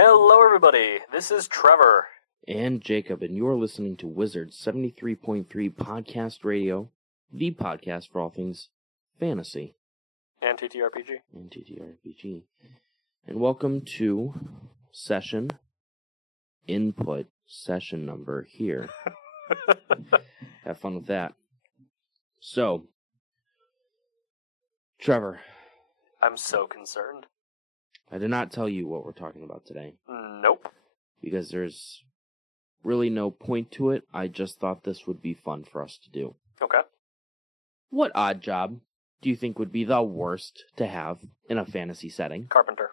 Hello, everybody. This is Trevor. And Jacob, and you're listening to Wizards 73.3 Podcast Radio, the podcast for all things fantasy. And TTRPG. And TTRPG. And welcome to session input session number here. Have fun with that. So, Trevor. I'm so concerned. I did not tell you what we're talking about today. Nope. Because there's really no point to it. I just thought this would be fun for us to do. Okay. What odd job do you think would be the worst to have in a fantasy setting? Carpenter.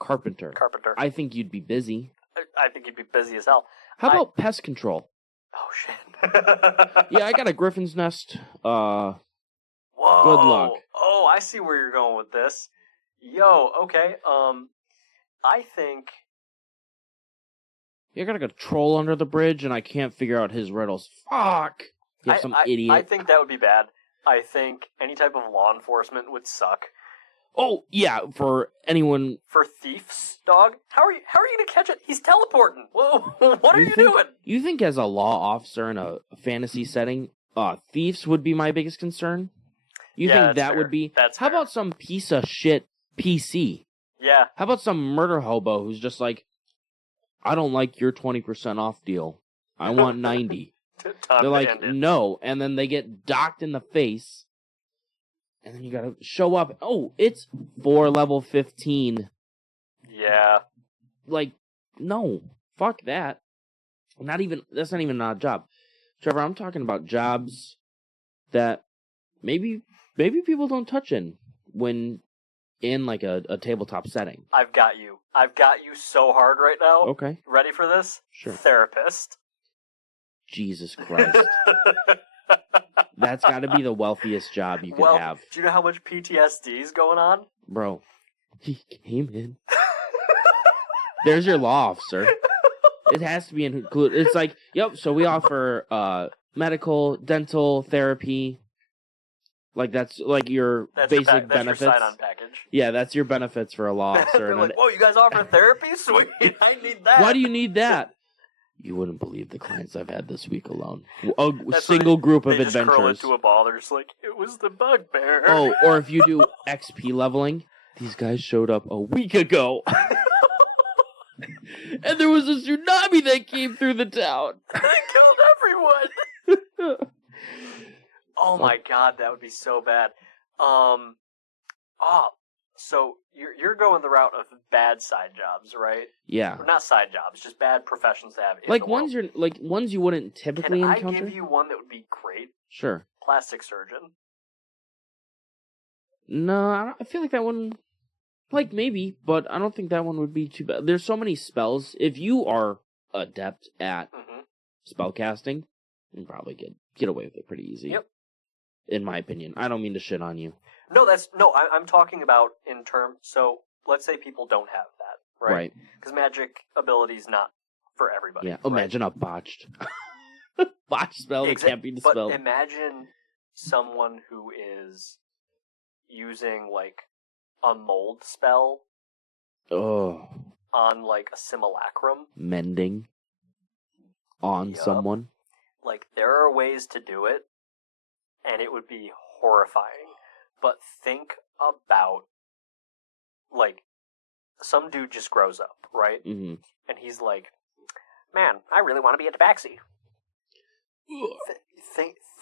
Carpenter. I think you'd be busy. I think you'd be busy as hell. How about pest control? Oh, shit. Yeah, I got a Griffin's Nest. Whoa. Good luck. Oh, I see where you're going with this. Yo, okay. I think... You got a troll under the bridge, and I can't figure out his riddles. Fuck! You have some idiot. I think that would be bad. I think any type of law enforcement would suck. Oh, yeah, for anyone... For thieves, dog? How are you gonna catch it? He's teleporting! Whoa, what are you doing? You think as a law officer in a fantasy setting, thieves would be my biggest concern? You think that would be... That's How about some piece of shit PC? Yeah. How about some murder hobo who's just like, I don't like your 20% off deal. I want 90. They're like, no. And then they get docked in the face. And then you gotta show up. Oh, it's for level 15. Yeah. Like, no. Fuck that. That's not even an odd job. Trevor, I'm talking about jobs that maybe people don't touch when in like a tabletop setting. I've got you so hard right now. Okay. Ready for this? Sure. Therapist. Jesus Christ. That's got to be the wealthiest job you could have. Do you know how much PTSD is going on? Bro, he came in. There's your law officer. It has to be included. It's like, yep, so we offer medical, dental, therapy. Like, that's like your basic benefits. That's your sign-on package. Yeah, that's your benefits for a law officer. They're like, whoa, you guys offer therapy? Sweet, I need that. Why do you need that? You wouldn't believe the clients I've had this week alone. A single group of adventurers. They just curl into a ball. They're just like, it was the bugbear. Oh, or if you do XP leveling, these guys showed up a week ago. And there was a tsunami that came through the town. They killed everyone. Oh my god, that would be so bad. So you're going the route of bad side jobs, right? Yeah. Or not side jobs, just bad professions to have. Like ones you wouldn't typically encounter. Can I give you one that would be great? Sure. Plastic surgeon. No, I feel like that one. Like maybe, but I don't think that one would be too bad. There's so many spells. If you are adept at spellcasting, you can probably get away with it pretty easy. Yep. In my opinion, I don't mean to shit on you. No, I'm talking about in terms. So let's say people don't have that, right? Right. Because magic ability is not for everybody. Yeah. Imagine a botched spell that can't be dispelled. But imagine someone who is using like a mold spell. Oh. On like a simulacrum. Mending. On someone. Like there are ways to do it. And it would be horrifying. But think about, like, some dude just grows up, right? Mm-hmm. And he's like, man, I really want to be a tabaxi.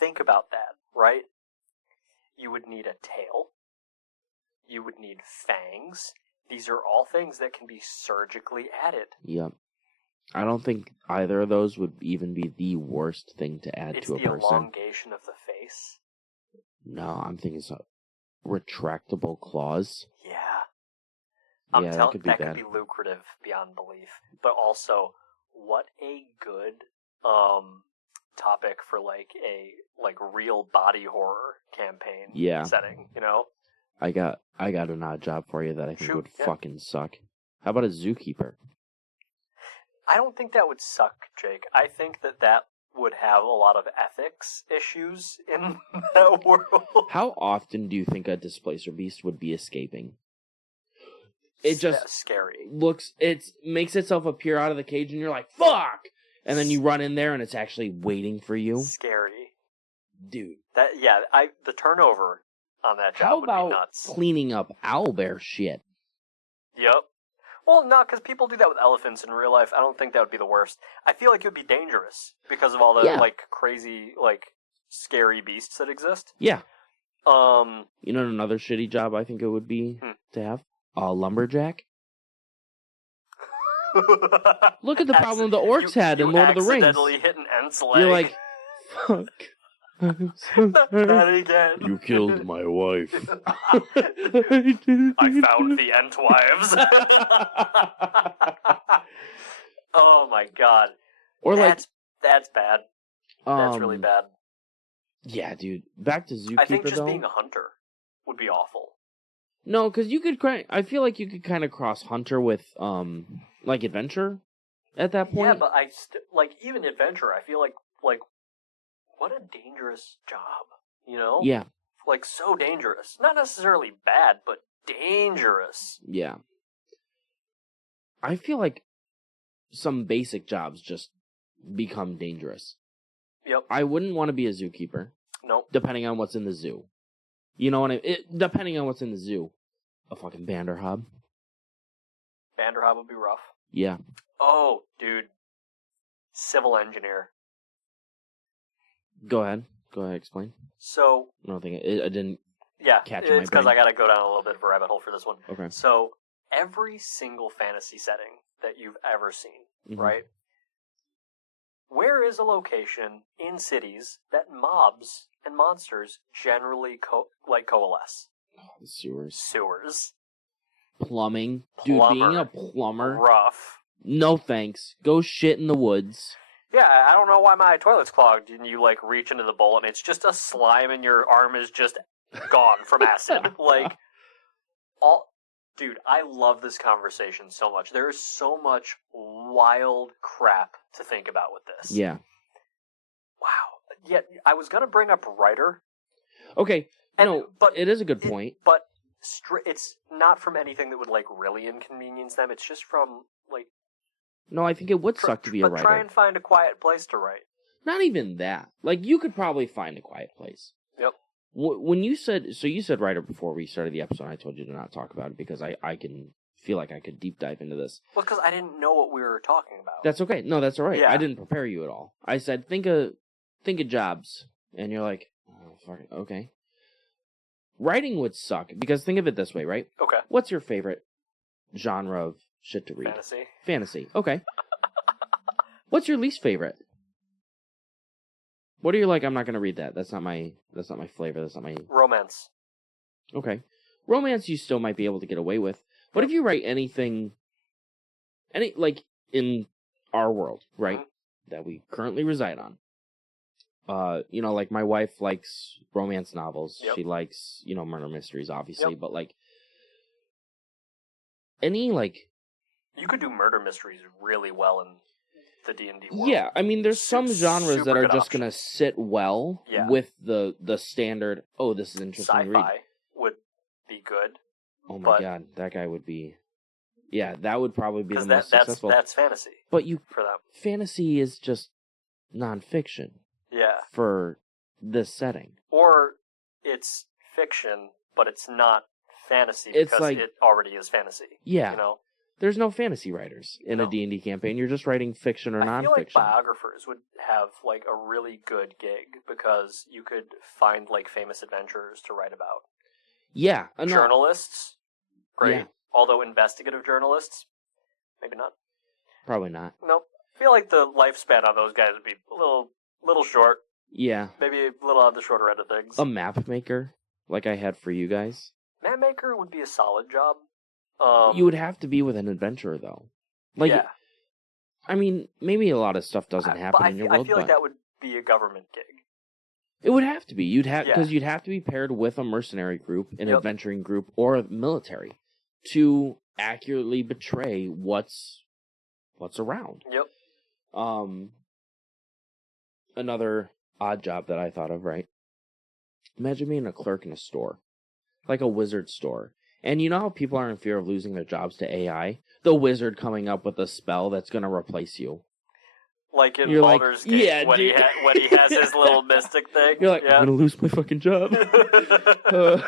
Think about that, right? You would need a tail. You would need fangs. These are all things that can be surgically added. Yep. I don't think either of those would even be the worst thing to add to a person. It's the elongation of the face. No, I'm thinking so. Retractable claws. Yeah. That could be could be lucrative beyond belief. But also, what a good topic for like a real body horror campaign setting, you know? I got an odd job for you that I think would fucking suck. How about a zookeeper? I don't think that would suck, Jake. I think that would have a lot of ethics issues in that world. How often do you think a displacer beast would be escaping? it just scary. it makes itself appear out of the cage, and you're like, fuck! And then you run in there, and it's actually waiting for you. Scary. Dude. The turnover on that job would be nuts. Cleaning up owlbear shit? Yep. Well, no, because people do that with elephants in real life. I don't think that would be the worst. I feel like it would be dangerous because of all the, crazy, scary beasts that exist. Yeah. You know another shitty job I think it would be to have? A lumberjack. Look at the problem the orcs had in Lord of the Rings. You accidentally hit an Ent's leg. You're like, fuck. Not again. You killed my wife. I found the Ent wives. Oh my god. Or that's bad. That's really bad. Yeah, dude. Back to Zookeeper, I think just being a hunter would be awful. No, because you could. I feel like you could kind of cross hunter with adventure at that point. Yeah, but even adventure. I feel like what a dangerous job. You know? Yeah. So dangerous. Not necessarily bad, but dangerous. Yeah. I feel like some basic jobs just become dangerous. Yep. I wouldn't want to be a zookeeper. Nope. Depending on what's in the zoo. You know what depending on what's in the zoo. A fucking Banderhob. Banderhob would be rough. Yeah. Oh, dude. Civil engineer. Go ahead, explain. So... I don't think I didn't catch it's because I gotta go down a little bit of a rabbit hole for this one. Okay. So, every single fantasy setting that you've ever seen, right? Where is a location in cities that mobs and monsters generally coalesce? The sewers. Sewers. Plumbing. Dude, being a plumber. Rough. No thanks. Go shit in the woods. Yeah, I don't know why my toilet's clogged, and you, reach into the bowl, and it's just a slime, and your arm is just gone from acid. Dude, I love this conversation so much. There is so much wild crap to think about with this. Yeah. Wow. Yeah, I was going to bring up writer. Okay. But it is a good point. But it's not from anything that would, really inconvenience them. It's just from, No, I think it would suck to be a writer. But try and find a quiet place to write. Not even that. You could probably find a quiet place. Yep. When you said writer before we started the episode, I told you to not talk about it because I can feel like I could deep dive into this. Well, because I didn't know what we were talking about. That's okay. No, that's all right. Yeah. I didn't prepare you at all. I said, think of jobs. And you're like, oh, fuck it. Okay. Writing would suck because think of it this way, right? Okay. What's your favorite genre of shit to read? Fantasy. Okay. What's your least favorite? What are you like? I'm not going to read that. That's not my flavor. That's not my... Romance. Okay. Romance you still might be able to get away with. But if you write anything... in our world, right? That we currently reside on. My wife likes romance novels. Yep. She likes, murder mysteries, obviously. Yep. But, any, You could do murder mysteries really well in the D&D world. Yeah, I mean, there's some genres that are just option. going to sit well with the standard, oh, this is interesting to read. Sci-fi would be good. Oh my god, that guy would be... Yeah, that would probably be the most successful. That's fantasy. But for them. Fantasy is just nonfiction. Yeah. For this setting. Or it's fiction, but it's not fantasy because it already is fantasy. Yeah. There's no fantasy writers in a D&D campaign. You're just writing fiction or nonfiction. I feel like biographers would have a really good gig because you could find famous adventurers to write about. Yeah. Journalists, great. Yeah. Although investigative journalists, maybe not. Probably not. Nope. I feel like the lifespan on those guys would be a little short. Yeah. Maybe a little on the shorter end of things. A map maker, like I had for you guys. Map maker would be a solid job. You would have to be with an adventurer, though. Yeah. I mean, maybe a lot of stuff doesn't happen in your world. I feel like that would be a government gig. It would have to be. Because you'd have to be paired with a mercenary group, an adventuring group, or a military to accurately betray what's around. Yep. Another odd job that I thought of, right? Imagine being a clerk in a store. Like a wizard store. And you know how people are in fear of losing their jobs to AI? The wizard coming up with a spell that's going to replace you. Like in Baldur's Gate, yeah, when he has his little mystic thing. You're like, I'm going to lose my fucking job. That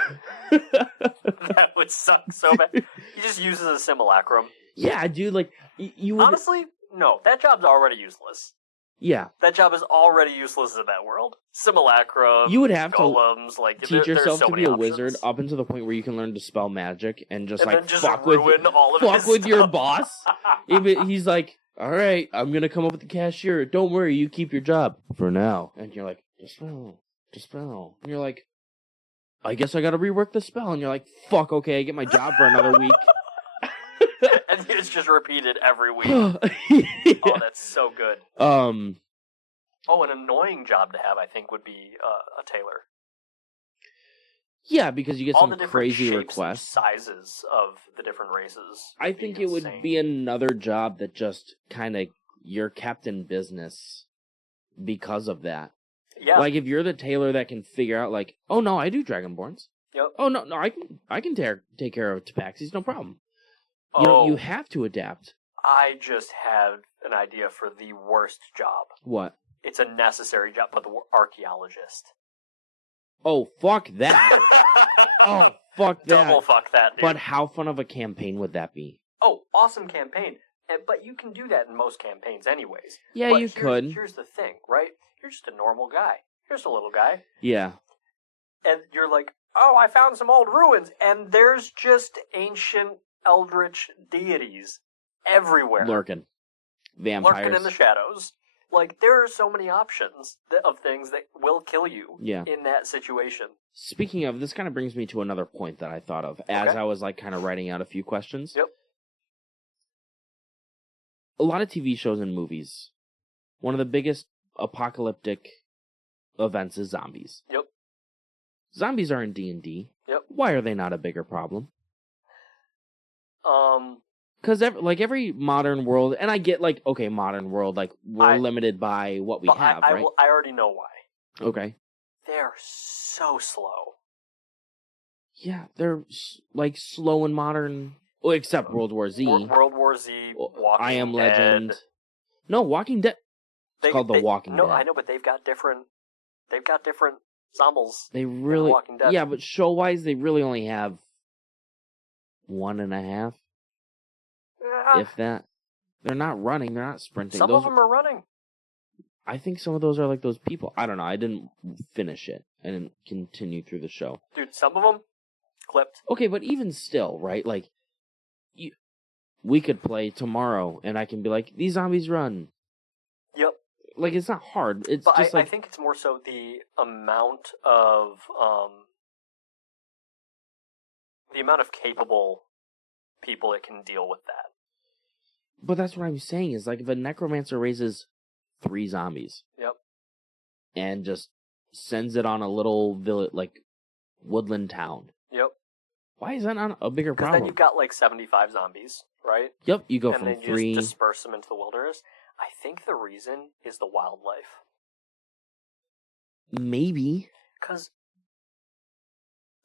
would suck so bad. He just uses a simulacrum. Yeah, dude, like, you would... Honestly, no, that job's already useless. Yeah. That job is already useless in that world. Simulacrum, you would have golems, like teach yourself so to be a options. wizard up until the point where you can learn to spell magic and just fuck with your boss. He's like, all right, I'm gonna come up with the cashier. Don't worry, you keep your job for now. And you're like, just spell. And you're like, I guess I gotta rework the spell. And you're like, fuck, okay, I get my job for another week. And it's just repeated every week. Yeah. Oh, that's so good. An annoying job to have, I think, would be a tailor. Yeah, because you get all some crazy requests. Sizes of the different races. I think it would be another job that just kind of you're kept in business because of that. Yeah. Like if you're the tailor that can figure out, like, oh no, I do Dragonborns. Yep. Oh no, I can take care of Tabaxis, no problem. You have to adapt. I just had an idea for the worst job. What? It's a necessary job, but the archaeologist. Oh, fuck that. Oh, fuck that. Double fuck that, dude. But how fun of a campaign would that be? Oh, awesome campaign. But you can do that in most campaigns anyways. Yeah, but you could. Here's the thing, right? You're just a normal guy. You're just a little guy. Yeah. And you're like, oh, I found some old ruins, and there's just ancient eldritch deities everywhere. Lurking. Vampires. Lurking in the shadows. Like, there are so many options of things that will kill you in that situation. Speaking of, this kind of brings me to another point that I thought of as I was, like, kind of writing out a few questions. Yep. A lot of TV shows and movies, one of the biggest apocalyptic events is zombies. Yep. Zombies are in D&D. Yep. Why are they not a bigger problem? Because every modern world, and I get like, okay, modern world, like we're limited by what we have, right? I already know why. Okay. They're so slow. Yeah, they're like slow and modern. Well, except World War Z. World War Z, Walking I Am Dead. Legend. No, Walking Dead. It's called The Walking Dead. No, I know, but they've got different zombies. They really, Walking Dead. Yeah, but show-wise, they really only have 1.5. If that. They're not running, they're not sprinting. Some of them are running. I think some of those are like those people. I don't know, I didn't finish it. I didn't continue through the show. Dude, some of them clipped. Okay, but even still, right? Like, we could play tomorrow, and I can be like, these zombies run. Yep. Like, it's not hard. It's but just I think it's more so the amount of capable people that can deal with that. But that's what I'm saying, is like, if a necromancer raises 3 zombies. Yep. And just sends it on a little village, like, woodland town. Yep. Why is that not a bigger problem? Because then you've got like 75 zombies, right? Yep, you go and from then 3... you just disperse them into the wilderness. I think the reason is the wildlife. Maybe. Because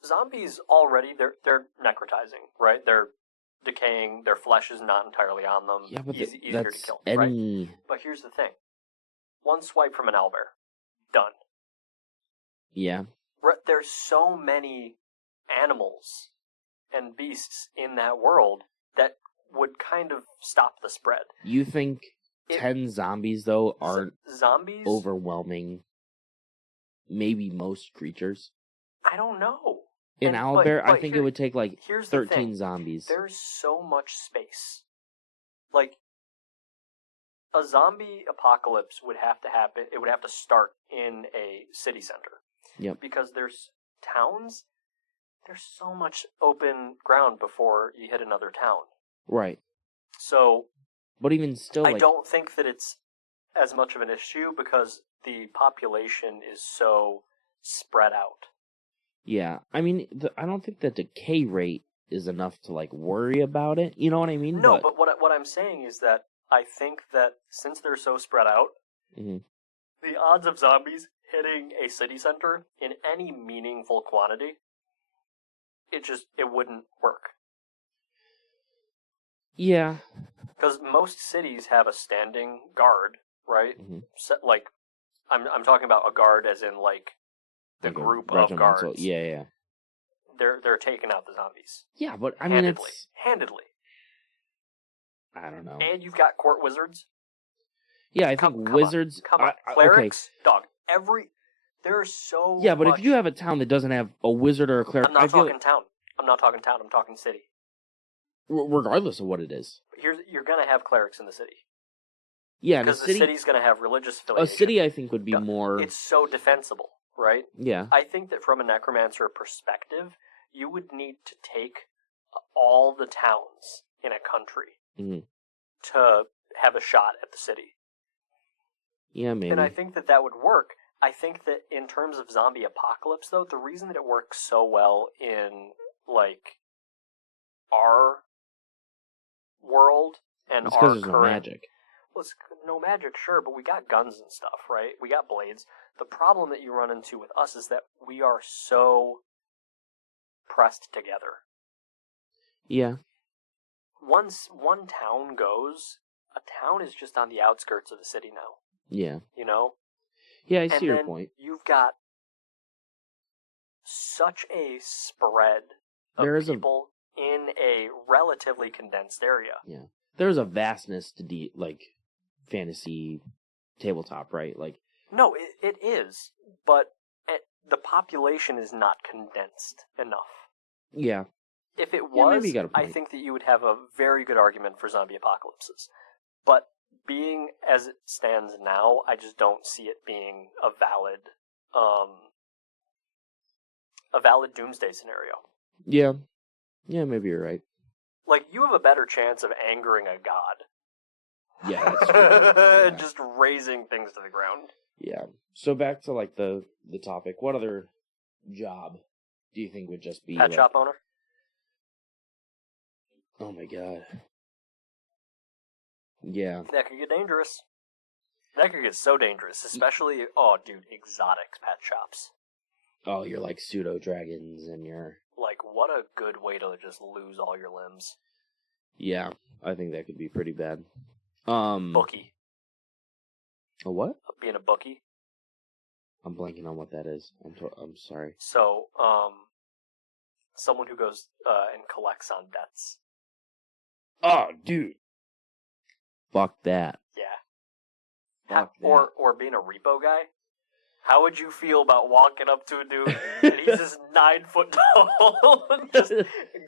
zombies already, they're necrotizing, right? They're decaying, their flesh is not entirely on them. Yeah, but easier to kill, right? But here's the thing. One swipe from an owlbear. Done. Yeah. There's so many animals and beasts in that world that would kind of stop the spread. You think 10 zombies, though, aren't zombies overwhelming maybe most creatures? I don't know. In owlbear, I think it would take like 13 zombies. There's so much space. Like, a zombie apocalypse would have to happen. It would have to start in a city center. Yep. Because there's towns. There's so much open ground before you hit another town. Right. So. But even still, I don't think that it's as much of an issue because the population is so spread out. Yeah, I mean, I don't think the decay rate is enough to like worry about it. You know what I mean? No, but what I'm saying is that I think that since they're so spread out, the odds of zombies hitting a city center in any meaningful quantity it wouldn't work. Yeah. Because most cities have a standing guard, right? Mm-hmm. Like, I'm talking about a guard as in, like, the group of guards. Yeah. They're taking out the zombies. Yeah, but I mean, Handedly. I don't know. And you've got court wizards. Yeah, I think wizards... Come on. Clerics, okay. Dog. There's so Yeah, but much... if you have a town that doesn't have a wizard or a cleric... I'm not talking town. I'm talking city. Regardless of what it is. You're going to have clerics in the city. Yeah, because the city's going to have religious affiliation. A city, I think, would be more... It's so defensible, right? Yeah. I think that from a necromancer perspective, you would need to take all the towns in a country to have a shot at the city. Yeah, maybe. And I think that would work. I think that in terms of zombie apocalypse, though, the reason that it works so well in, like, our world and it's our because there's no magic. Well, it's no magic, sure, but we got guns and stuff, right? We got blades. The problem that you run into with us is that we are so pressed together. Yeah. Once one town goes, a town is just on the outskirts of the city now. Yeah. You know? Yeah, I see your point. You've got such a spread of people in a relatively condensed area. Yeah. There's a vastness to fantasy tabletop, right? Like, no, it is, but the population is not condensed enough. Yeah. If it was, I think that you would have a very good argument for zombie apocalypses. But being as it stands now, I just don't see it being a valid doomsday scenario. Yeah. Yeah, maybe you're right. Like, you have a better chance of angering a god. Yeah, that's true. Yeah. Just razing things to the ground. Yeah. So back to, like, the topic. What other job do you think would just be... Pet shop owner? Oh, my God. Yeah. That could get dangerous. That could get so dangerous. Especially, exotic pet shops. Oh, you're like pseudo-dragons and you're... Like, what a good way to just lose all your limbs. Yeah, I think that could be pretty bad. Bookie. A what? Being a bookie. I'm blanking on what that is. I'm sorry. So, someone who goes and collects on debts. Oh, dude. Fuck that. Yeah. Fuck that. Or being a repo guy. How would you feel about walking up to a dude and he's just 9 foot tall, just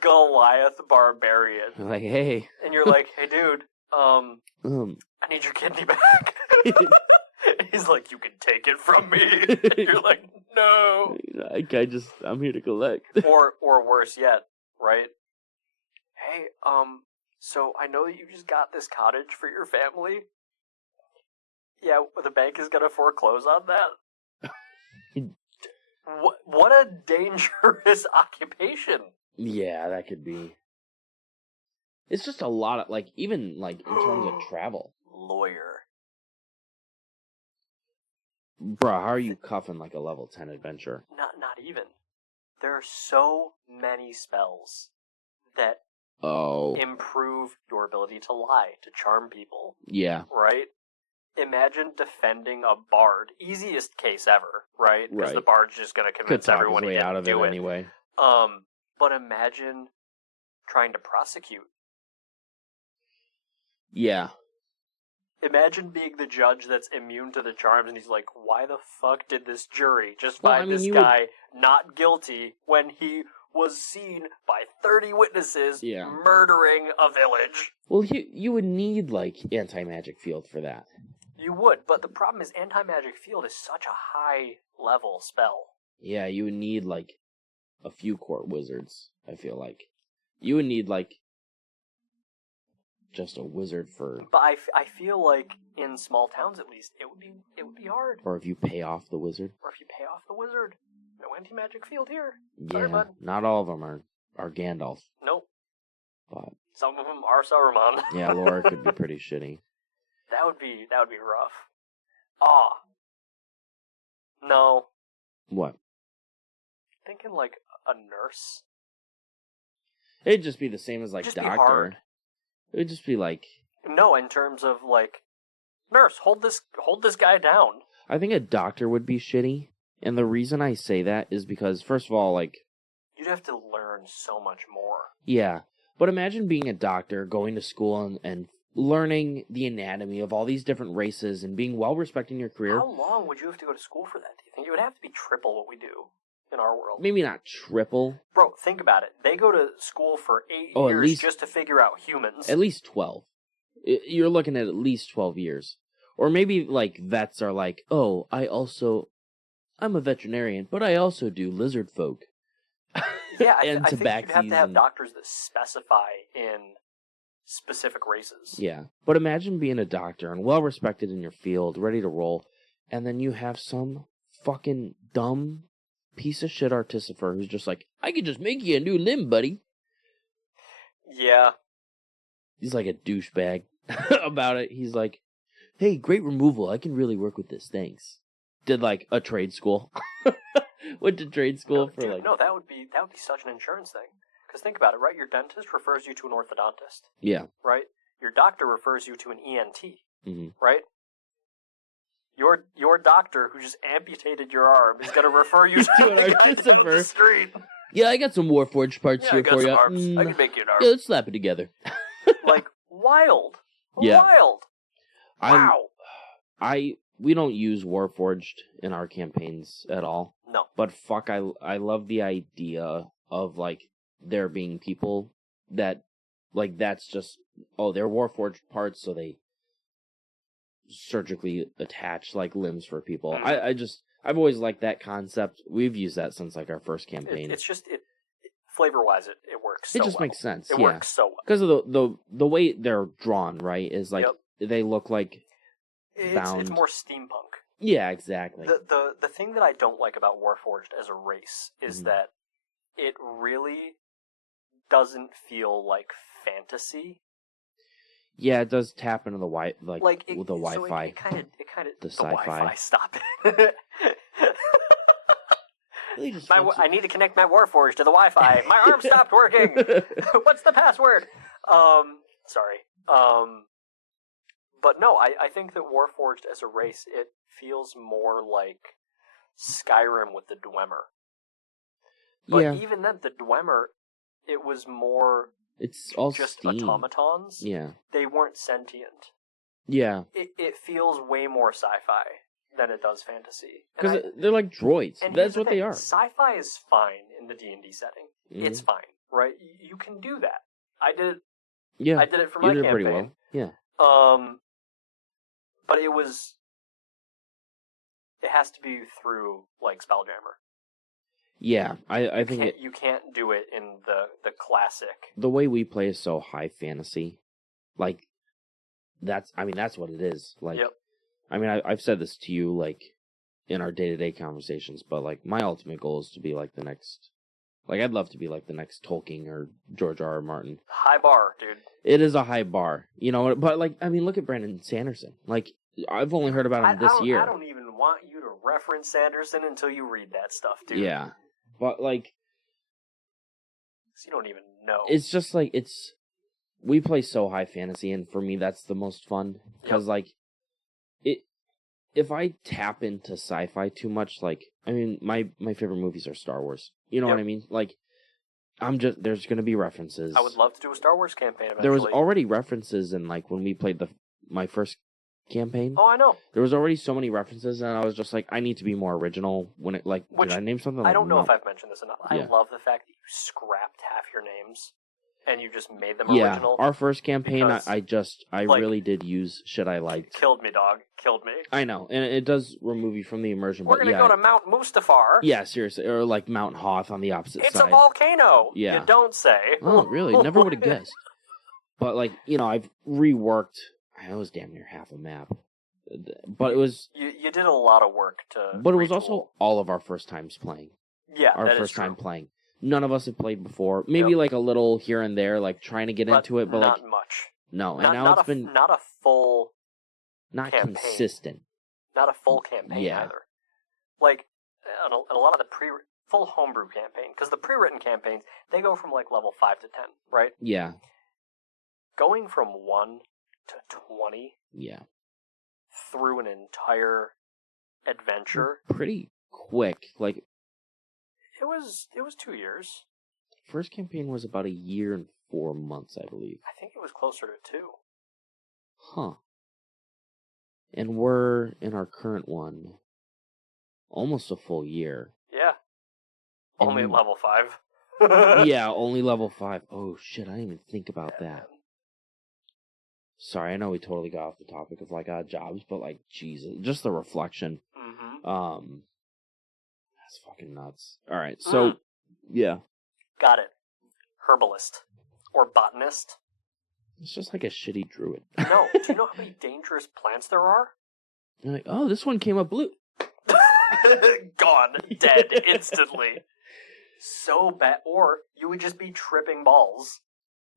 Goliath barbarian? Like, hey. And you're like, hey, dude, I need your kidney back. He's like, you can take it from me. And you're like, no. I'm here to collect. Or worse yet, right? Hey, so I know that you just got this cottage for your family. Yeah, the bank is gonna foreclose on that. What a dangerous occupation. Yeah, that could be. It's just a lot of, like, even, like, in terms of travel. Lawyer. Bruh, how are you cuffing, like, a level 10 adventure? Not even. There are so many spells that improve your ability to lie, to charm people. Yeah. Right? Imagine defending a bard. Easiest case ever, right? Because the bard's just going to convince everyone to get out of it anyway. But imagine trying to prosecute. Yeah. Imagine being the judge that's immune to the charms, and he's like, why the fuck did this jury just find this guy not guilty when he was seen by 30 witnesses murdering a village? Well, you would need, like, anti-magic field for that. You would, but the problem is anti-magic field is such a high-level spell. Yeah, you would need, like, a few court wizards, I feel like. You would need, like, just a wizard for... But I feel like, in small towns at least, it would be hard. Or if you pay off the wizard. No anti-magic field here. Yeah, sorry, bud. Not all of them are Gandalf. Nope. But some of them are Saruman. Yeah, Laura could be pretty shitty. That would be rough. No. What? Thinking like a nurse. It'd just be the same as, like, just doctor. Be hard. It'd just be like... No, in terms of, like, nurse, hold this guy down. I think a doctor would be shitty, and the reason I say that is because, first of all, like... You'd have to learn so much more. Yeah, but imagine being a doctor, going to school, and learning the anatomy of all these different races, and being well-respected in your career. How long would you have to go to school for that, do you think? It would have to be triple what we do in our world. Maybe not triple. Bro, think about it. They go to school for 8 years just to figure out humans. At least 12. You're looking at least 12 years. Or maybe, like, vets are like, oh, I'm a veterinarian, but I also do lizard folk. Yeah, I think you'd have to have doctors that specify in specific races. Yeah, but imagine being a doctor and well-respected in your field, ready to roll, and then you have some fucking dumb piece of shit artificer who's just like, I could just make you a new limb, buddy. Yeah. He's like a douchebag about it. He's like, hey, great removal. I can really work with this. Thanks. Did like a trade school. Went to trade school for like... No, that would be such an insurance thing. Because think about it, right? Your dentist refers you to an orthodontist. Yeah. Right? Your doctor refers you to an ENT. Mm-hmm. Right? Your doctor who just amputated your arm is going to refer you to an artificer down the street. Yeah, I got some Warforged parts here for you. I can make you an arm. Yeah, let's slap it together. Like, wild. Yeah. Wild. Wow. We don't use Warforged in our campaigns at all. No. But fuck, I love the idea of, like, there being people that, like, that's just, oh, they're Warforged parts, so they surgically attach, like, limbs for people. Mm-hmm. I've always liked that concept. We've used that since, like, our first campaign. It's just, flavor-wise, it works so well. It just makes sense, It works so well. Because of the way they're drawn, right, is, like, they look like bound. It's more steampunk. Yeah, exactly. The thing that I don't like about Warforged as a race is that it really doesn't feel like fantasy. Yeah, it does tap into the the Wi-Fi. It kind of the sci-fi. Wi-Fi. Stop it. I need to connect my Warforged to the Wi-Fi. My arm stopped working. What's the password? Sorry. But no, I think that Warforged as a race, it feels more like Skyrim with the Dwemer. But even then, the Dwemer, it was more... It's all just steam. Automatons. Yeah. They weren't sentient. Yeah. It feels way more sci-fi than it does fantasy. Because they're like droids. That's what they are. Sci-fi is fine in the D&D setting. Mm-hmm. It's fine, right? You can do that. I did it. Yeah. I did it for my campaign. Pretty well. Yeah. But it has to be through, like, Spelljammer. Yeah, I think you can't do it in the classic. The way we play is so high fantasy. Like, that's what it is. Like, yep. I mean, I've said this to you, like, in our day-to-day conversations, but, like, my ultimate goal is to be, like, the next... Like, I'd love to be, like, the next Tolkien or George R.R. Martin. High bar, dude. It is a high bar. You know, but, like, I mean, look at Brandon Sanderson. Like, I've only heard about him this year. I don't even want you to reference Sanderson until you read that stuff, dude. Yeah. But, like... You don't even know. It's just, like, we play so high fantasy, and for me, that's the most fun. Because, like, if I tap into sci-fi too much, like, I mean, my favorite movies are Star Wars. You know what I mean? Like, there's going to be references. I would love to do a Star Wars campaign eventually. There was already references in, like, when we played my first campaign. Oh, I know. There was already so many references, and I was just like, I need to be more original when it, like, did I name something? Like, I don't know if I've mentioned this enough. I love the fact that you scrapped half your names, and you just made them original. Yeah, our first campaign, I really did use shit I liked. Killed me, dog. Killed me. I know, and it does remove you from the immersion. We're going to go to Mount Mustafar. Yeah, seriously, or like Mount Hoth on the opposite side. It's a volcano. Yeah. You don't say. Oh, really? Never would have guessed. But, like, you know, I've reworked, I was damn near half a map. But it was... You did a lot of work to... But it was also all of our first times playing. Yeah, our first time playing. None of us had played before. Maybe like a little here and there, like trying to get into it, but not like much. No, and now it's been not a full, not campaign. Consistent. Not a full campaign either. Like, and a lot of the full homebrew campaign, because the pre-written campaigns, they go from like level 5 to 10, right? Yeah. Going from 1 to 20. Yeah. Through an entire adventure. Pretty quick. Like, it was 2 years. First campaign was about 1 year and 4 months, I believe. I think it was closer to 2. Huh. And we're in our current one almost a full year. Yeah. Only at level 5. Yeah, only level 5. Oh shit, I didn't even think about that. Sorry, I know we totally got off the topic of like jobs, but like Jesus, just the reflection. Mm-hmm. That's fucking nuts. All right, so yeah. Got it. Herbalist or botanist. It's just like a shitty druid. No, do you know how many dangerous plants there are? You're like, oh, this one came up blue. Gone. Dead. Instantly. So bad. Or you would just be tripping balls.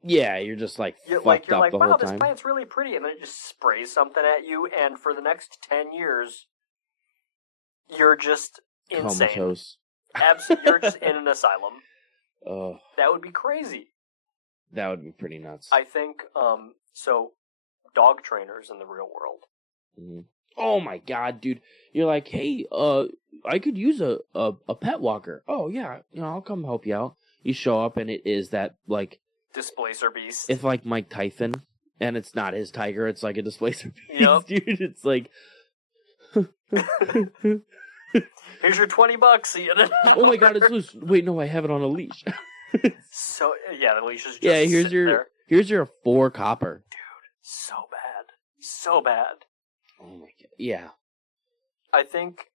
Yeah, you're just like fucked up the whole wow, time. This plant's really pretty. And then it just sprays something at you, and for the next 10 years, you're just insane. Comatose. Absolutely. You're just in an asylum. Oh. That would be crazy. That would be pretty nuts. I think, so, dog trainers in the real world. Mm-hmm. Oh my god, dude. You're like, hey, I could use a pet walker. Oh yeah, I'll come help you out. You show up and it is that, like... Displacer beast. It's like Mike Tyson, and it's not his tiger, it's like a displacer beast, yep. Dude. It's like... Here's your $20. See you. Oh my god, it's loose. Wait, no, I have it on a leash. So, yeah, the leash is just here's your 4 copper. Dude, so bad. So bad. Oh my god. Yeah. I think,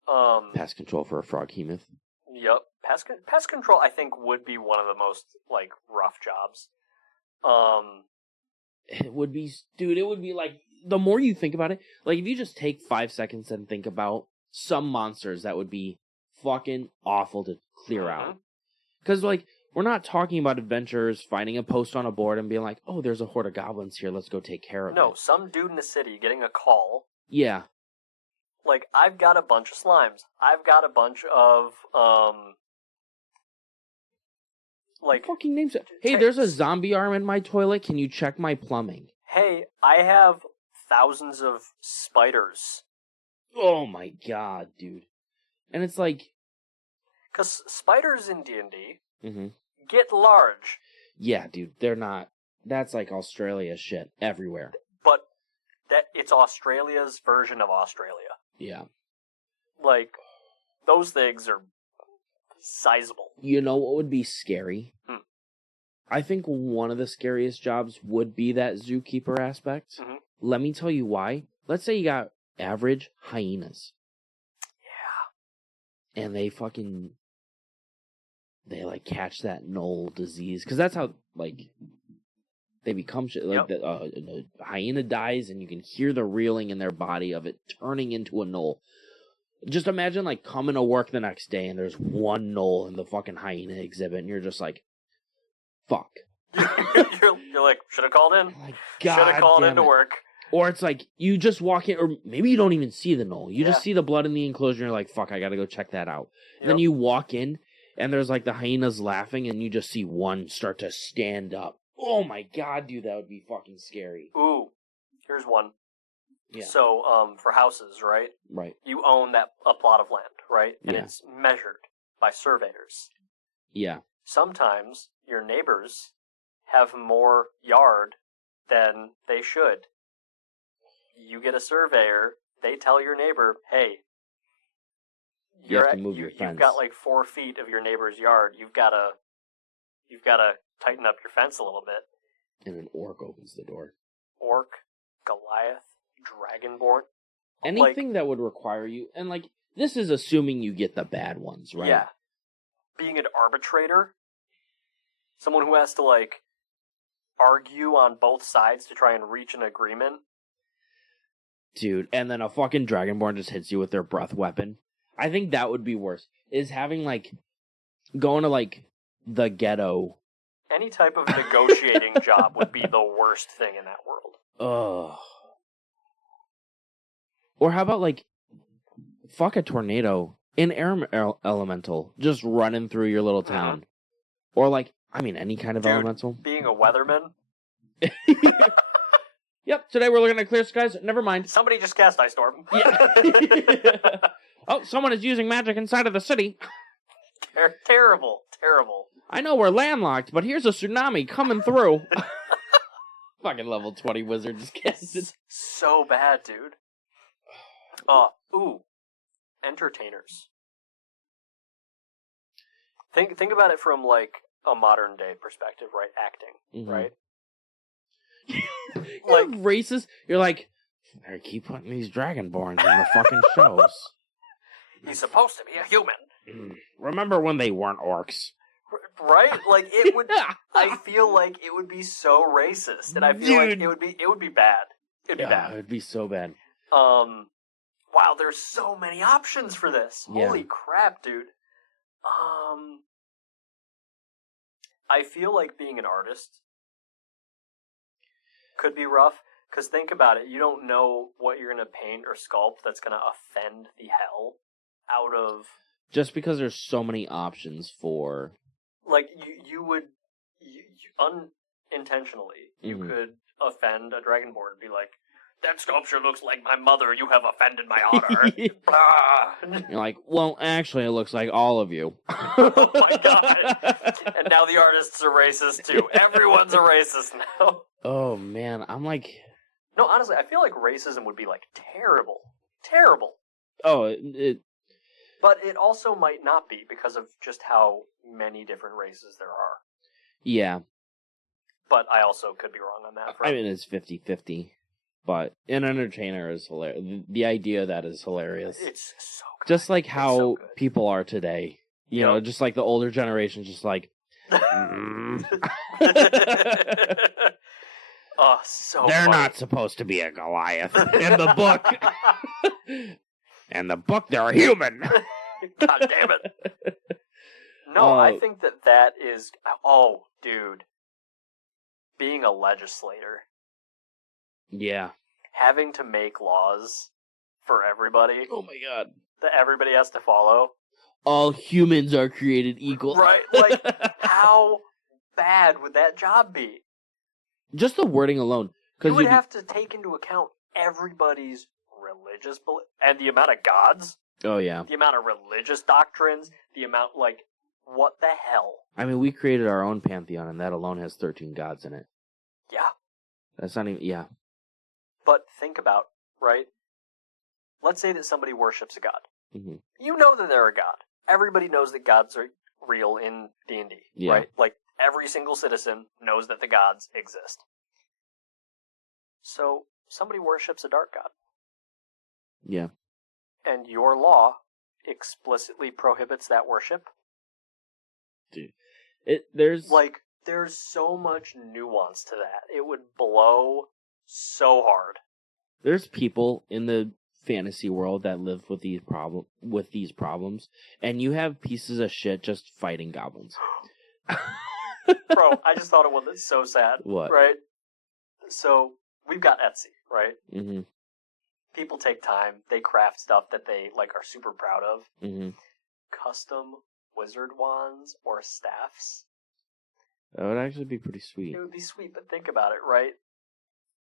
Pest control for a froghemoth. Yep. Pest control, I think, would be one of the most, like, rough jobs. It would be, dude, it would be like, the more you think about it, like, if you just take 5 seconds and think about some monsters that would be fucking awful to clear out. Because, like, we're not talking about adventurers finding a post on a board and being like, oh, there's a horde of goblins here, let's go take care of it. No, some dude in the city getting a call. Yeah. Like, I've got a bunch of slimes. I've got a bunch of, like... Fucking names it. Hey, there's a zombie arm in my toilet, can you check my plumbing? Hey, I have thousands of spiders. Oh my god, dude. And it's like... Because spiders in D&D mm-hmm. get large. Yeah, dude, they're not... That's like Australia shit everywhere. But it's Australia's version of Australia. Yeah. Like, those things are sizable. You know what would be scary? I think one of the scariest jobs would be that zookeeper aspect. Mm-hmm. Let me tell you why. Let's say you got average hyenas. Yeah. And they like catch that knoll disease. Because that's how, like, they become shit. Like, the hyena dies and you can hear the reeling in their body of it turning into a knoll. Just imagine, like, coming to work the next day and there's one knoll in the fucking hyena exhibit and you're just like, fuck. you're like, should have called in. Like, should have called in to work. Or it's like, you just walk in, or maybe you don't even see the knoll. You just see the blood in the enclosure and you're like, fuck, I gotta go check that out. Yep. Then you walk in and there's like the hyenas laughing and you just see one start to stand up. Oh my god, dude, that would be fucking scary. Ooh, here's one. Yeah. So, for houses, right? Right. You own a plot of land, right? And it's measured by surveyors. Yeah. Sometimes your neighbors have more yard than they should. You get a surveyor, they tell your neighbor, hey, you have to move your fence. You've got like 4 feet of your neighbor's yard. You've got to tighten up your fence a little bit. And an orc opens the door. Orc, Goliath, Dragonborn. Anything that would require you, and like, this is assuming you get the bad ones, right? Yeah. Being an arbitrator, someone who has to, like, argue on both sides to try and reach an agreement. Dude, and then a fucking Dragonborn just hits you with their breath weapon. I think that would be worse. Is having, like, going to, like, the ghetto. Any type of negotiating job would be the worst thing in that world. Ugh. Or how about, like, fuck a tornado. An air elemental just running through your little town. Or like, I mean, any kind of elemental. Being a weatherman. Yep, today we're looking at clear skies. Never mind. Somebody just cast Ice Storm. Yeah. Oh, someone is using magic inside of the city. Terrible. I know we're landlocked, but here's a tsunami coming through. Fucking level 20 wizard just casted. So bad, dude. Entertainers. Think about it from like a modern day perspective, right? Acting, right? Like racist. You're like, I keep putting these dragonborns in the fucking shows. He's supposed to be a human. Remember when they weren't orcs? Right? Like it would. I feel like it would be so racist, and I feel like it would be bad. It'd be bad. It'd be so bad. Wow, there's so many options for this. Yeah. Holy crap, dude. I feel like being an artist could be rough, because think about it, you don't know what you're going to paint or sculpt that's going to offend the hell out of... Just because there's so many options for... Like, you would, unintentionally, you could offend a Dragonborn and be like, that sculpture looks like my mother, you have offended my honor. You're like, well, actually, it looks like all of you. Oh my god. And now the artists are racist too. Everyone's a racist now. Oh man, I'm like... No, honestly, I feel like racism would be like terrible. Terrible. Oh, But it also might not be because of just how many different races there are. Yeah. But I also could be wrong on that. I mean, it's 50-50. But an entertainer is hilarious. The idea of that is hilarious. It's so good. Just like how people are today. You know, just like the older generation, just like... Oh, so They're funny. not supposed to be a Goliath in the book. In the book, they're a human. God damn it. No, I think that is... Oh, dude. Being a legislator. Yeah. Having to make laws for everybody. Oh my god. That everybody has to follow. All humans are created equal. Right? Like, how bad would that job be? Just the wording alone. You would have to take into account everybody's religious belief and the amount of gods. Oh, yeah. The amount of religious doctrines. The amount, like, what the hell? I mean, we created our own pantheon, and that alone has 13 gods in it. Yeah. That's not even... Yeah. But think about, right? Let's say that somebody worships a god. Mm-hmm. You know that they're a god. Everybody knows that gods are real in D&D, right? Like, every single citizen knows that the gods exist. So, somebody worships a dark god. Yeah. And your law explicitly prohibits that worship. Dude. There's so much nuance to that. It would blow so hard. There's people in the fantasy world that live with these problems, and you have pieces of shit just fighting goblins. Bro, I just thought of one that's so sad. What? Right? So, we've got Etsy, right? Mm-hmm. People take time. They craft stuff that they, like, are super proud of. Mm-hmm. Custom wizard wands or staffs. That would actually be pretty sweet. It would be sweet, but think about it, right?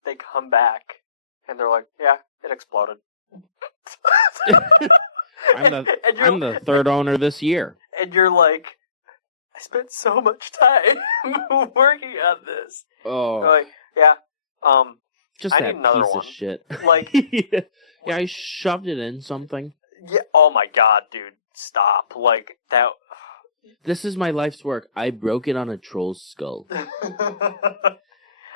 They come back, and they're like, yeah, it exploded. I'm the third owner this year. And you're like, I spent so much time working on this. Oh. You're like, yeah, just I that need another piece one. of shit. Like, yeah, I shoved it in something. Yeah. Oh my god, dude, stop! Like that. This is my life's work. I broke it on a troll's skull.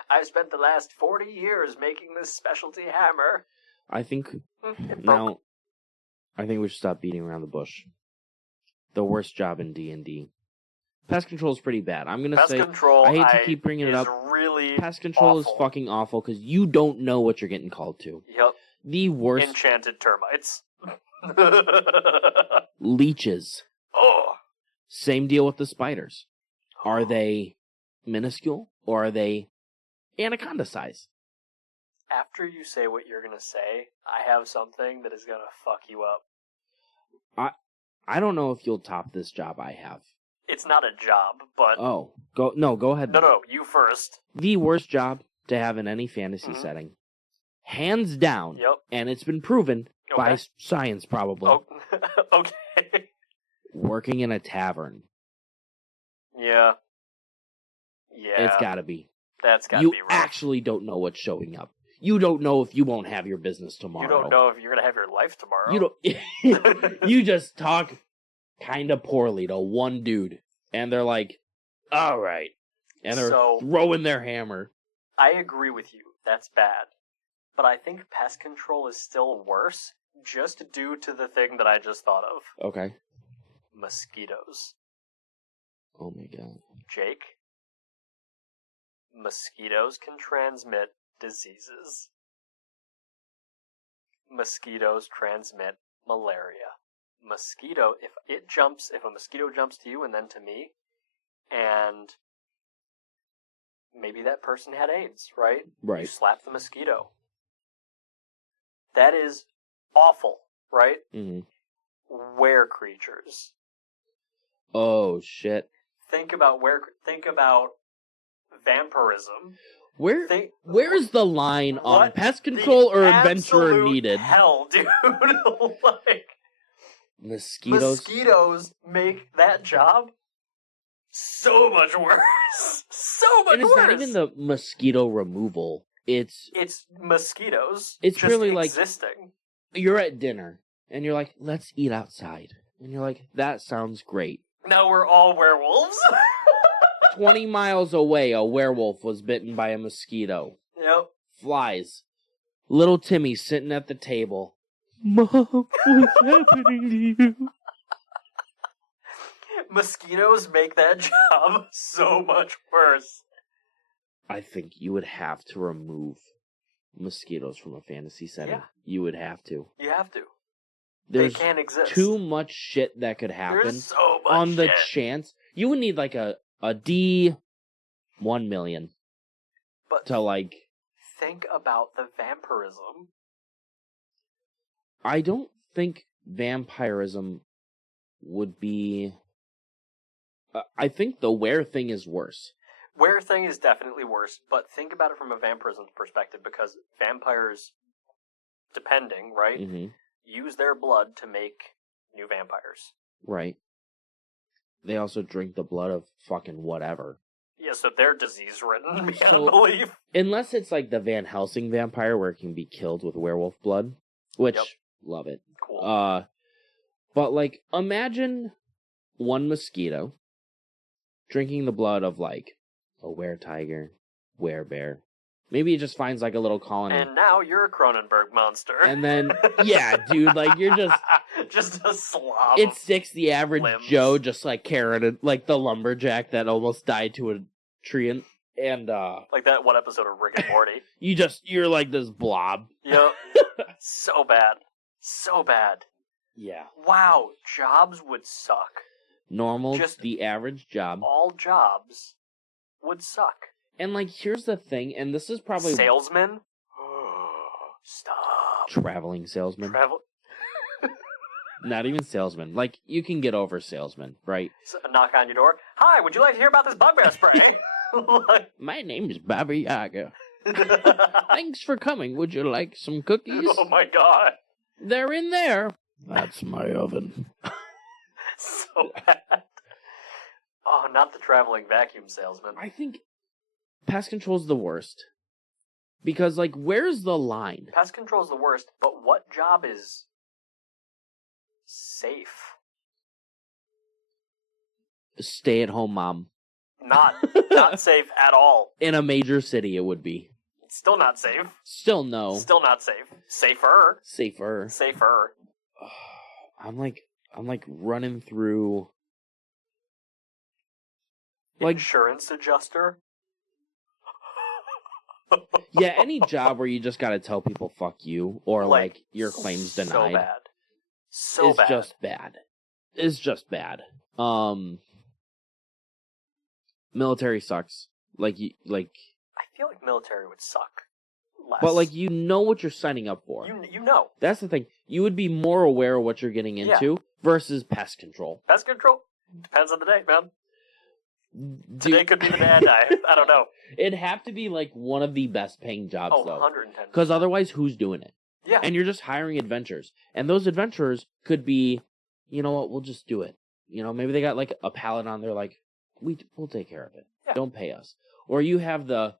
I've spent the last 40 years making this specialty hammer. I think we should stop beating around the bush. The worst job in D&D. Pest control is pretty bad. I'm gonna say. Control, I hate to keep bringing it up. Really Pest control awful. is fucking awful because you don't know what you're getting called to. Yep. The worst. Enchanted termites. Leeches. Oh. Same deal with the spiders. Are they minuscule or are they anaconda size? After you say what you're gonna say, I have something that is gonna fuck you up. I don't know if you'll top this job I have. It's not a job, but... Oh, go ahead. No, you first. The worst job to have in any fantasy setting. Hands down. Yep. And it's been proven by science, probably. Oh, okay. Working in a tavern. Yeah. It's gotta be. That's gotta be right. You actually don't know what's showing up. You don't know if you won't have your business tomorrow. You don't know if you're gonna have your life tomorrow. You don't. You just talk kind of poorly to one dude, and they're like, "All right," and they're throwing their hammer. I agree with you. That's bad, but I think pest control is still worse, just due to the thing that I just thought of. Okay. Mosquitoes. Oh my god. Jake. Mosquitoes can transmit diseases. Mosquitoes transmit malaria. If a mosquito jumps to you and then to me, and maybe that person had AIDS, right? Right. You slap the mosquito. That is awful, right? Mm-hmm. Were creatures. Oh shit. Think about vampirism. Where's the line on pest control or adventurer needed? Hell, dude. Like, mosquitoes make that job so much worse. So much worse. And it's not even the mosquito removal. It's mosquitoes. It's just really like existing. You're at dinner and you're like, let's eat outside. And you're like, that sounds great. Now we're all werewolves. 20 miles away, a werewolf was bitten by a mosquito. Yep. Flies. Little Timmy sitting at the table. Mom, what's happening to you? Mosquitoes make that job so much worse. I think you would have to remove mosquitoes from a fantasy setting. Yeah. You would have to. You have to. They can't exist. Too much shit that could happen. There's so much on the shit. Chance. You would need like a D 1 million. But to like think about the vampirism. I don't think vampirism would be... I think the were thing is worse. Were thing is definitely worse, but think about it from a vampirism perspective, because vampires, depending, right, use their blood to make new vampires. Right. They also drink the blood of fucking whatever. Yeah, so they're disease-ridden beyond belief. Unless it's like the Van Helsing vampire where it can be killed with werewolf blood, which, love it. Cool. But like, imagine one mosquito drinking the blood of like a were-tiger, were-bear. Maybe it just finds like a little colony. And now you're a Cronenberg monster. And then, yeah, dude, like you're just... just a slob. It sticks the average Joe just like carrying it, like the lumberjack that almost died to a tree and like that one episode of Rick and Morty. You're like this blob. Yep. So bad. So bad. Yeah. Wow, jobs would suck. Normal, just the average job. All jobs would suck. And like, here's the thing, and this is probably... Salesman? Stop. Traveling salesman? Not even salesman. Like, you can get over salesman, right? So, knock on your door. Hi, would you like to hear about this bugbear spray? My name is Baba Yaga. Thanks for coming. Would you like some cookies? Oh my god. They're in there. That's my oven. So bad. Oh, not the traveling vacuum salesman. I think pest control's the worst. Because, like, where's the line? Pest control's the worst, but what job is safe? Stay-at-home mom. Not safe at all. In a major city, it would be. Still not safe. Still no. Still not safe. Safer. Safer. I'm like running through. Like insurance adjuster. Yeah, any job where you just gotta tell people "fuck you" or like your claims denied. So bad. It's just bad. Military sucks. Like. I feel like military would suck less. But like, you know what you're signing up for. You know. That's the thing. You would be more aware of what you're getting into versus pest control. Pest control? Depends on the day, man. Today could be the day I die. I don't know. It'd have to be like one of the best paying jobs, though. 110%. Because otherwise, who's doing it? Yeah. And you're just hiring adventurers. And those adventurers could be, you know what, we'll just do it. You know, maybe they got like a pallet on there, like, we'll take care of it. Yeah. Don't pay us. Or you have I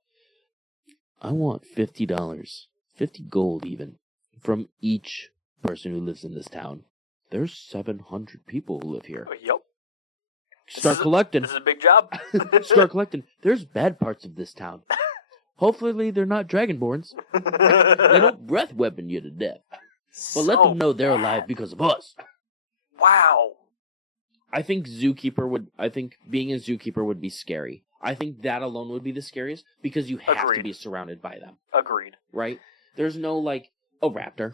want $50, 50 gold even, from each person who lives in this town. There's 700 people who live here. Yep. Start collecting. This is a big job. Start collecting. There's bad parts of this town. Hopefully they're not dragonborns. They don't breath weapon you to death. But let them know they're alive because of us. Wow. I think being a zookeeper would be scary. I think that alone would be the scariest because you have to be surrounded by them. Agreed. Right? There's no, like, a raptor.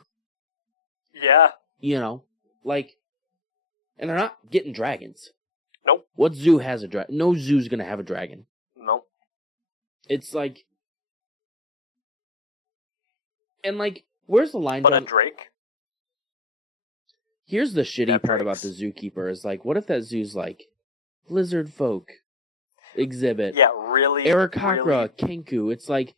Yeah. You know? Like, and they're not getting dragons. Nope. What zoo has a dragon? No zoo's gonna have a dragon. Nope. It's like... And, like, where's the line? But a drake? Here's the shitty part about the zookeeper is, like, what if that zoo's, like, lizard folk exhibit? Yeah, really? Aarakocra, Kenku. It's like,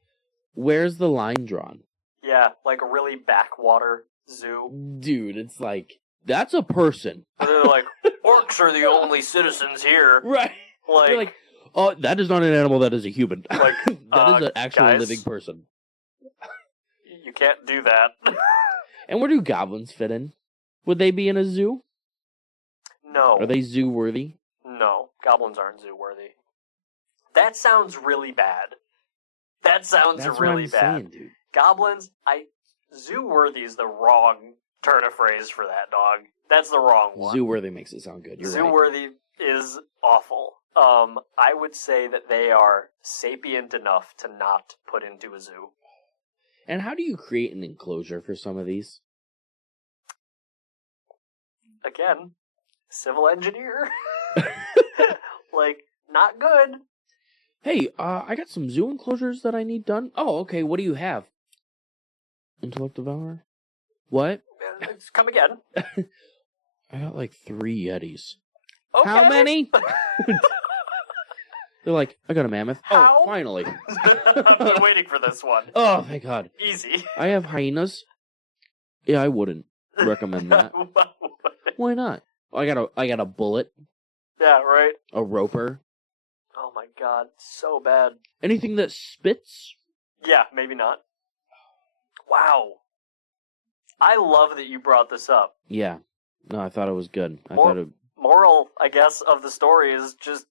where's the line drawn? Yeah, like a really backwater zoo. Dude, it's like, that's a person. And they're like, orcs are the only citizens here. Right. Like, you're like, oh, that is not an animal, that is a human. Like, that is an actual guys, living person. You can't do that. And where do goblins fit in? Would they be in a zoo? No. Are they zoo-worthy? No, goblins aren't zoo-worthy. That sounds really bad. That's really what I'm bad. saying, dude. Goblins, zoo-worthy is the wrong turn of phrase for that, dog. That's the wrong one. Zoo-worthy makes it sound good. You're zoo-worthy is awful. I would say that they are sapient enough to not put into a zoo. And how do you create an enclosure for some of these? Again, civil engineer. Like, not good. Hey, I got some zoo enclosures that I need done. Oh, okay, what do you have? Intellect Devourer? What? Come again. I got like 3 Yetis. Okay. How many? They're like, I got a mammoth. How? Oh, finally. I've been waiting for this one. Oh, thank God. Easy. I have hyenas. Yeah, I wouldn't recommend that. Why not? I got a bullet. Yeah, right. A roper. Oh my God, so bad. Anything that spits? Yeah, maybe not. Wow. I love that you brought this up. Yeah. No, I thought it was good. Moral, I guess, of the story is just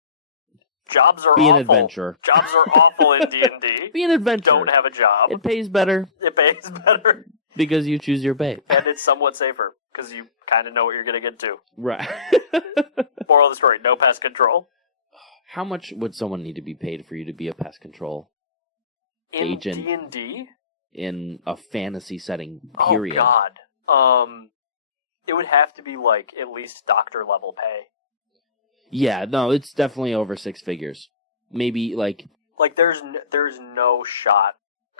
jobs are Be awful. An adventurer. Jobs are awful in D&D. Be an adventurer. Don't have a job. It pays better. It pays better. Because you choose your bait. And it's somewhat safer, because you kind of know what you're going to get to. Right. Moral of the story, no pest control. How much would someone need to be paid for you to be a pest control agent? In D&D? In a fantasy setting, period. Oh, God. It would have to be, like, at least doctor level pay. Yeah, no, it's definitely over 6 figures. Maybe, like... Like, there's no shot.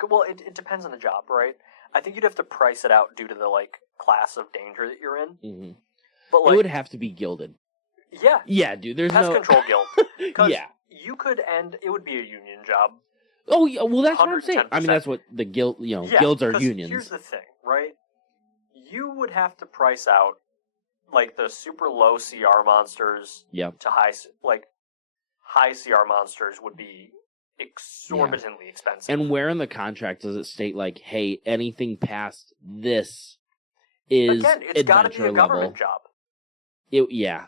Well, it depends on the job, right? I think you'd have to price it out due to the, like, class of danger that you're in. Mm-hmm. But, like... It would have to be gilded. Yeah. Yeah, dude, there's Pest no... control guild. Yeah. You could end... It would be a union job. Oh, yeah, well, that's what I'm saying. I mean, that's what the guild... You know, guilds are unions. Here's the thing, right? You would have to price out, like, the super low CR monsters to high... Like, high CR monsters would be exorbitantly expensive. And where in the contract does it state, like, hey, anything past this is Again, it's got to be a government job.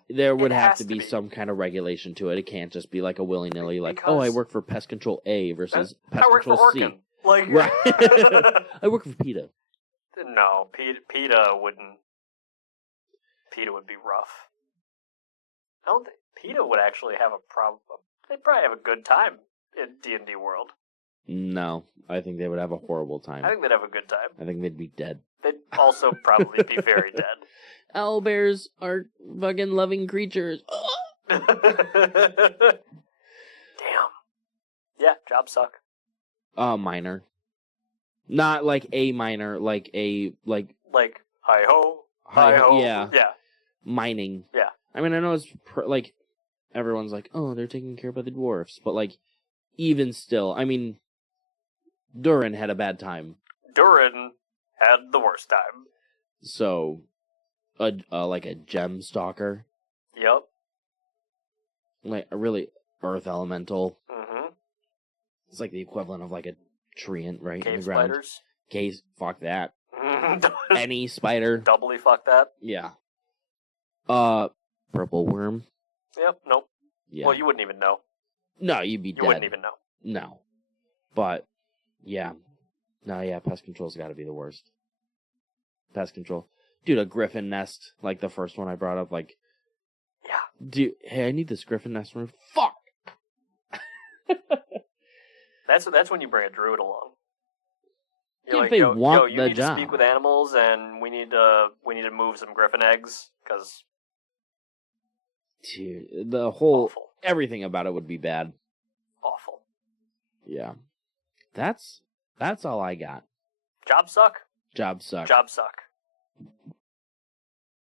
There would have to be some kind of regulation to it. It can't just be like a willy-nilly, like, oh, I work for Pest Control A versus Pest Control C. Like, right. I work for PETA. No, PETA wouldn't. PETA would be rough. I don't think PETA would actually have a problem. They'd probably have a good time in D&D world. No, I think they would have a horrible time. I think they'd have a good time. I think they'd be dead. They'd also probably be very dead. Owlbears are fucking loving creatures. Damn. Yeah, jobs suck. Minor. Not like a minor, like a, like... Like Hi ho. Hi ho. Yeah. Yeah. Mining. Yeah. I mean, I know it's like everyone's like, oh, they're taken care of by the dwarfs, but like even still, I mean, Durin had a bad time. Durin had the worst time. So, like a gem stalker. Yep. Like a really earth elemental. Mm-hmm. It's like the equivalent of like a treant, right? Cave in the ground. Spiders. Cave, fuck that. Any spider. Doubly fuck that. Yeah. Purple worm. Yep, nope. Yeah. Well, you wouldn't even know. No, you'd be dead. You wouldn't even know. No. But, yeah. No, yeah, pest control's gotta be the worst. Pest control. Dude, a griffin nest, like the first one I brought up, like... Yeah. Dude, hey, I need this griffin nest room. Fuck! That's when you bring a druid along. You're if like, they want you the need job. to speak with animals, and we need to move some griffin eggs, because... Dude, the whole... Awful. Everything about it would be bad. Awful. Yeah. That's all I got. Job suck? Job suck. Job suck.